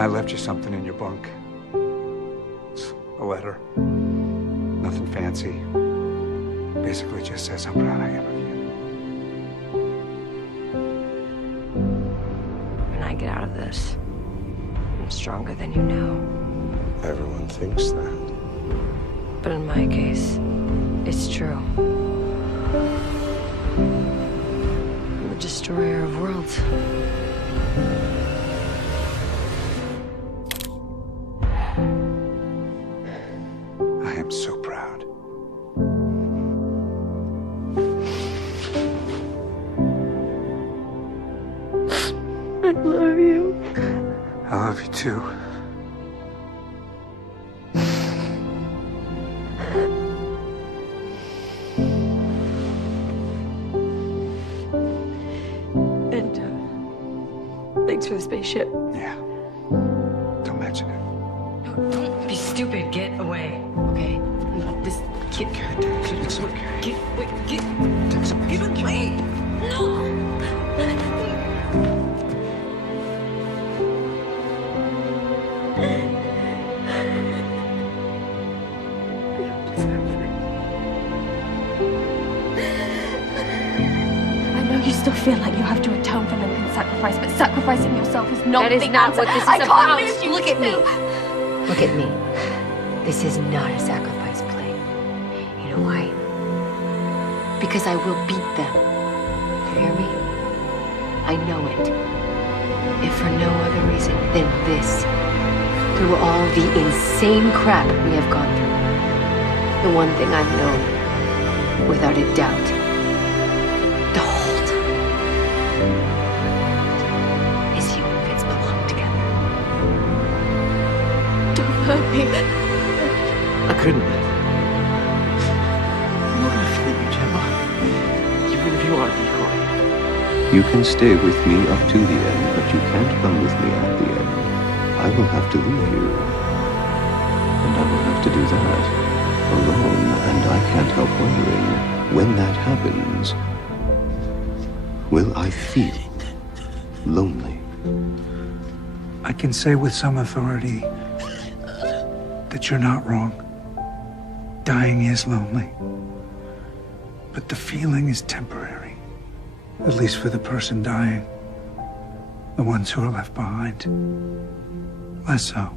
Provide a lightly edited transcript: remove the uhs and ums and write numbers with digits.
I left you something in your bunk. It's a letter. Nothing fancy. Basically just says how proud I am of you. When I get out of this, I'm stronger than you know. Everyone thinks that. But in my case, it's true. I'm the destroyer of worlds. I am so proud. I love you. I love you too. And, thanks for the spaceship. Yeah. Don't mention it. No, don't be stupid. Get away, okay? This get away. No. I know you still feel like you have to atone for Lincoln's sacrifice, but sacrificing yourself is not That is the not answer. what this is I about. can't lose you. Look at me. too. Look at me. This is not a sacrifice play. You know why? Because I will beat them. You hear me? I know it. If for no other reason than this. Through all the insane crap we have gone through. The one thing I've known, without a doubt, the whole time, is you and Vince belong together. Don't hurt me. I couldn't. I'm not gonna flee you, Gemma. Even if you are a decoy. You can stay with me up to the end, but you can't come with me at the end. I will have to leave you. And I will have to do that alone, and I can't help wondering, when that happens, will I feel lonely? I can say with some authority that you're not wrong. Dying is lonely. But the feeling is temporary. At least for the person dying. The ones who are left behind. Less so.